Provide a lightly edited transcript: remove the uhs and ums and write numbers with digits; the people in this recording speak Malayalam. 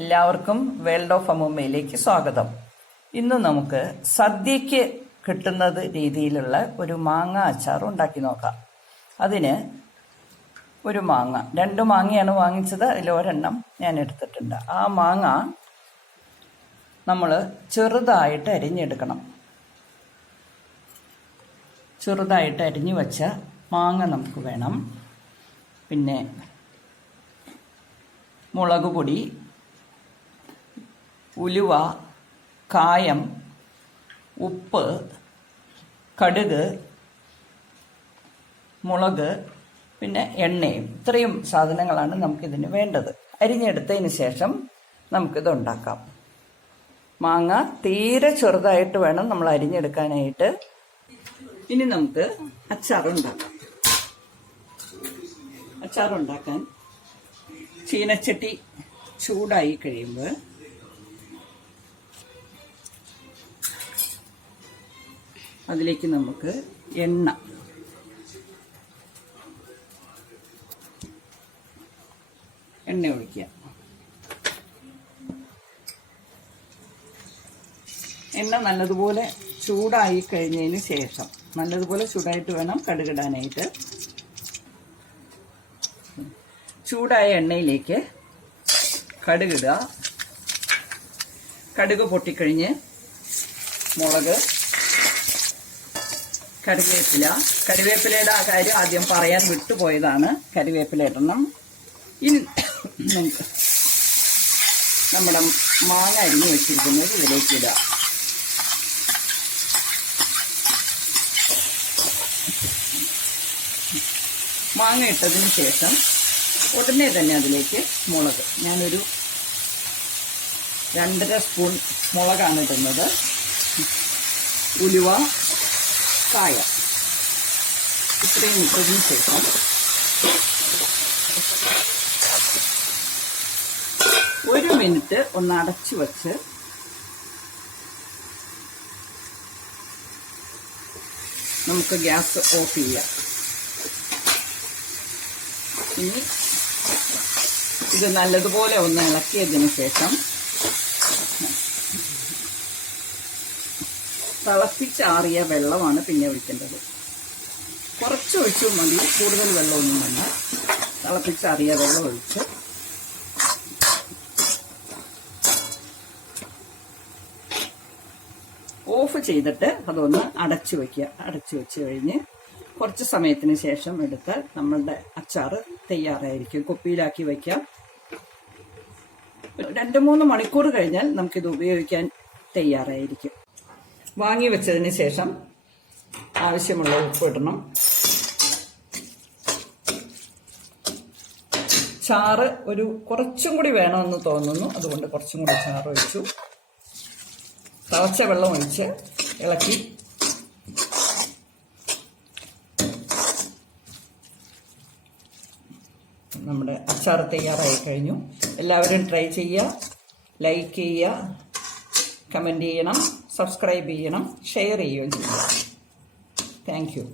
എല്ലാവർക്കും വേൾഡ് ഓഫ് അമ്മൂമ്മയിലേക്ക് സ്വാഗതം. ഇന്ന് നമുക്ക് സദ്യക്ക് കിട്ടുന്നത് രീതിയിലുള്ള ഒരു മാങ്ങ അച്ചാർ ഉണ്ടാക്കി നോക്കാം. അതിന് ഒരു മാങ്ങ, 2 മാങ്ങയാണ് വാങ്ങിച്ചത്. അതിൽ ഒരെണ്ണം ഞാൻ എടുത്തിട്ടുണ്ട്. ആ മാങ്ങ നമ്മൾ ചെറുതായിട്ട് അരിഞ്ഞെടുക്കണം. ചെറുതായിട്ട് അരിഞ്ഞു വച്ച മാങ്ങ നമുക്ക് വേണം. പിന്നെ മുളക് പൊടി, ഉലുവ, കായം, ഉപ്പ്, കടുക്, മുളക്, പിന്നെ എണ്ണയും. ഇത്രയും സാധനങ്ങളാണ് നമുക്കിതിന് വേണ്ടത്. അരിഞ്ഞെടുത്തതിന് ശേഷം നമുക്കിത് ഉണ്ടാക്കാം. മാങ്ങ തീരെ ചെറുതായിട്ട് വേണം നമ്മൾ അരിഞ്ഞെടുക്കാനായിട്ട്. ഇനി നമുക്ക് അച്ചാറുണ്ടാക്കാം. അച്ചാറുണ്ടാക്കാൻ ചീനച്ചട്ടി ചൂടായി കഴിയുമ്പോൾ അതിലേക്ക് നമുക്ക് എണ്ണ ഒഴിക്കുക. എണ്ണ നല്ലതുപോലെ ചൂടായി കഴിഞ്ഞതിന് ശേഷം, നല്ലതുപോലെ ചൂടായിട്ട് വേണം കടുകിടാനായിട്ട്. ചൂടായ എണ്ണയിലേക്ക് കടുകിടുക. കടുക് പൊട്ടിക്കഴിഞ്ഞ് മുളക്, കറിവേപ്പിലയുടെ ആ കാര്യം ആദ്യം പറയാൻ വിട്ടുപോയതാണ്. കറിവേപ്പില ഇടണം. ഇനി നമുക്ക് നമ്മുടെ മാങ്ങ അരിഞ്ഞ് വെച്ചിരിക്കുന്നത് ഇതിലേക്ക് ഇടുക. മാങ്ങ ഇട്ടതിന് ശേഷം ഉടനെ തന്നെ അതിലേക്ക് മുളക്, ഞാനൊരു 2.5 സ്പൂൺ മുളകാണ് ഇടുന്നത്. ഉലുവ, കായം ഇത്രയും ഇട്ടതിന് ശേഷം ഒരു മിനിറ്റ് ഒന്ന് അടച്ചു വെച്ച് നമുക്ക് ഗ്യാസ് ഓഫ് ചെയ്യാം. ഇനി ഇത് നല്ലതുപോലെ ഒന്ന് ഇളക്കിയതിന് ശേഷം തിളപ്പിച്ചാറിയ വെള്ളമാണ് പിന്നെ ഒഴിക്കേണ്ടത്. കുറച്ച് ഒഴിച്ചു മതി, കൂടുതൽ വെള്ളമൊന്നും വേണ്ട. തിളപ്പിച്ചാറിയ വെള്ളം ഒഴിച്ച് ഓഫ് ചെയ്തിട്ട് അതൊന്ന് അടച്ചു വയ്ക്കുക. അടച്ചു വെച്ച് കഴിഞ്ഞ് കുറച്ച് സമയത്തിന് ശേഷം എടുത്താൽ നമ്മളുടെ അച്ചാർ തയ്യാറായിരിക്കും. കുപ്പിയിലാക്കി വയ്ക്കാം. 2-3 മണിക്കൂർ കഴിഞ്ഞാൽ നമുക്കിത് ഉപയോഗിക്കാൻ തയ്യാറായിരിക്കും. വാങ്ങി വെച്ചതിന് ശേഷം ആവശ്യമുള്ള ഉപ്പ് ഇടണം. ചാറ് കുറച്ചും കൂടി വേണമെന്ന് തോന്നുന്നു, അതുകൊണ്ട് കുറച്ചും കൂടി ചാറ് ഒഴിച്ചു. തിളച്ച വെള്ളം ഒഴിച്ച് ഇളക്കി നമ്മുടെ അച്ചാർ തയ്യാറായി കഴിഞ്ഞു. എല്ലാവരും ട്രൈ ചെയ്യുക, ലൈക്ക് ചെയ്യുക, കമൻറ്റ് ചെയ്യണം, സബ്സ്ക്രൈബ് ചെയ്യണം, ഷെയർ ചെയ്യുകയും ചെയ്യുക. Thank you.